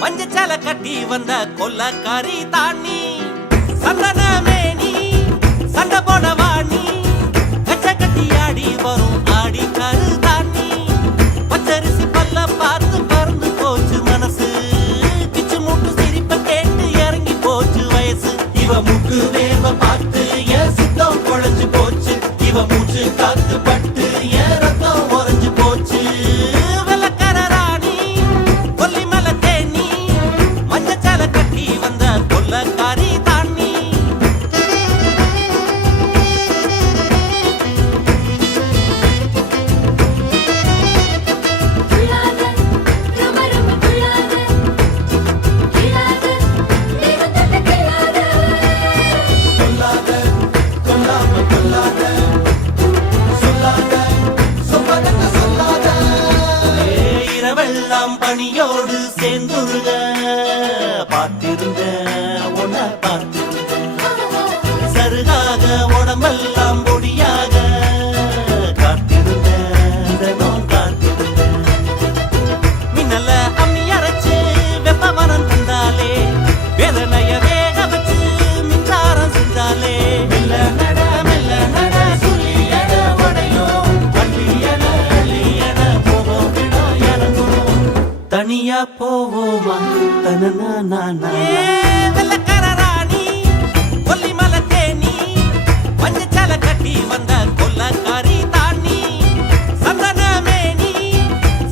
மஞ்சச்சால கட்டி வந்த கொல்லக்காரி தாண்டி சந்தனமேனி சண்டை போட வாணி கச்ச கட்டி ஆடி வரும் ஆடி கரு தாண்டி பச்சரிசி பல்ல பார்த்து பறந்து போச்சு மனசு கிச்சு மூட்டு சிரிப்ப கேட்டு இறங்கி போச்சு வயசு இவ முக்கு வேவ பார்த்து என் சித்தம் குழஞ்சு போச்சு இவ மூச்சு காத்து பட்டு என் ரத்தம் உறைஞ்சு போச்சு பணியோடு சேர்ந்துருக பார்த்திருந்த உன்னை பார்த்திருந்த சருகாக உடம்பெல்லாம் பொடியாக காத்திருந்த காத்திருந்த மின்னல அம்மி அரைச்சு வெப்ப மனம் தந்தாலே வேதனைய வேக வச்சு மின்சாரம் செஞ்சாலே மெல்ல நட சுழியட உடையும் அள்ளியட அள்ளியட போவோம் விட இறங்கும் தனியா போவோமா தனனா வெள்ளக்காரராணி கொல்லிமலை தேனி மஞ்சச்சால கட்டி வந்த கொல்லக்காரி தாண்டி சந்தனமேனி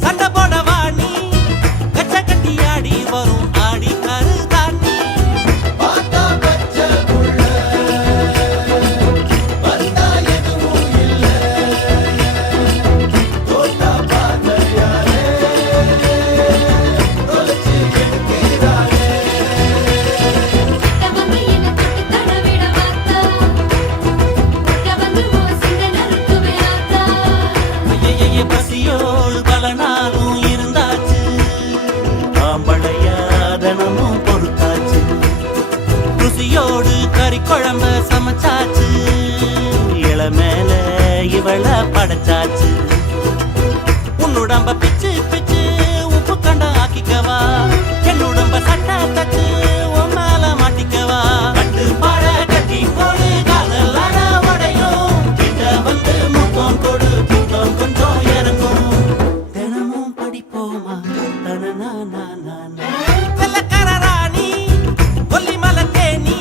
சண்டை போட வாணி கச்ச கட்டி ஆடி வரும் ஆடி கரு தாண்டி பசியோடு பல நாளும் இருந்தாச்சு ஆம்பளையாதனமும் பொறுத்தாச்சு ருசியோடு கறி குழம்ப சமைச்சாச்சு இளமேல இவள படைச்சாச்சு உன்னுடம்ப பிச்சு பிச்சு உப்பு கண்ட ஆக்கிக்கவா என்னுடம்ப சட்டை தச்சு உன் மேல மாட்டிக்கவா கட்டு பாட கட்டி போடு காதலான உடையும் கிட்ட வந்து முத்தம் கொடு பித்தம் கொஞ்சம் இறங்கும் தினமும் படிப்போமா தனனா வெள்ளக்காரராணி கொல்லிமலை தேனி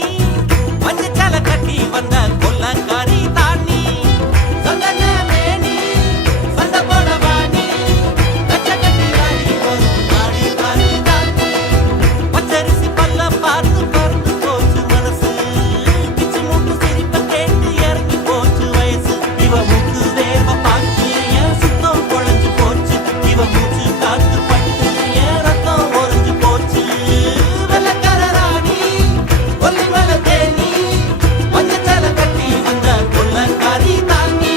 மஞ்சச்சால கட்டி வந்த கொல்லக்காரி தாண்டி சந்தனமேனி சண்டை போட வாணி கச்ச கட்டி ஆடி வரும் ஆடி காரி தாண்டி பச்சரிசி பல்ல பார்த்து பறந்து போச்சு மனசு கிச்சு மூட்டு சிரிப்ப கேட்டு இறங்கி போச்சு வயசு இவ முக்கு வேவ பார்த்து என் சுத்தம் குழஞ்சு போச்சு இவ மூச்சு காத்து பட்டு என் ரத்தம் உறைஞ்சு போச்சு வெள்ளக்காரராணி கொல்லிமலை தேனி மஞ்சச்சால கட்டி வந்த கொல்லக்காரி தாண்டி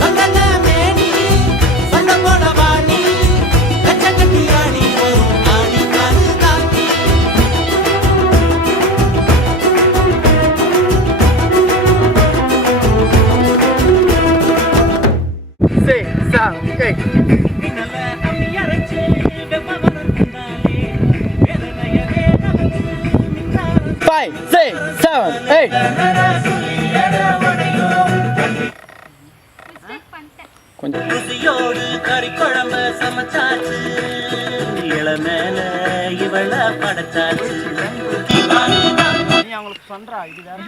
சந்தனமேனி சண்டை போட வாணி கச்ச கட்டி ஆடி வரும் ஆடி காரு தாண்டி Six, seven, eight. மின்னல அம்மி அரைச்சு வெப்ப மனம் தந்தாலே வேதனைய வேக வச்சு மின்சாரம் 5, 6, 7, 8. கொஞ்சம் ருசியோடு கறி குழம்ப சமைச்சாச்சு இளமேல இவள படைச்சாச்சு நீ அவங்களுக்கு பண்றா இது வேற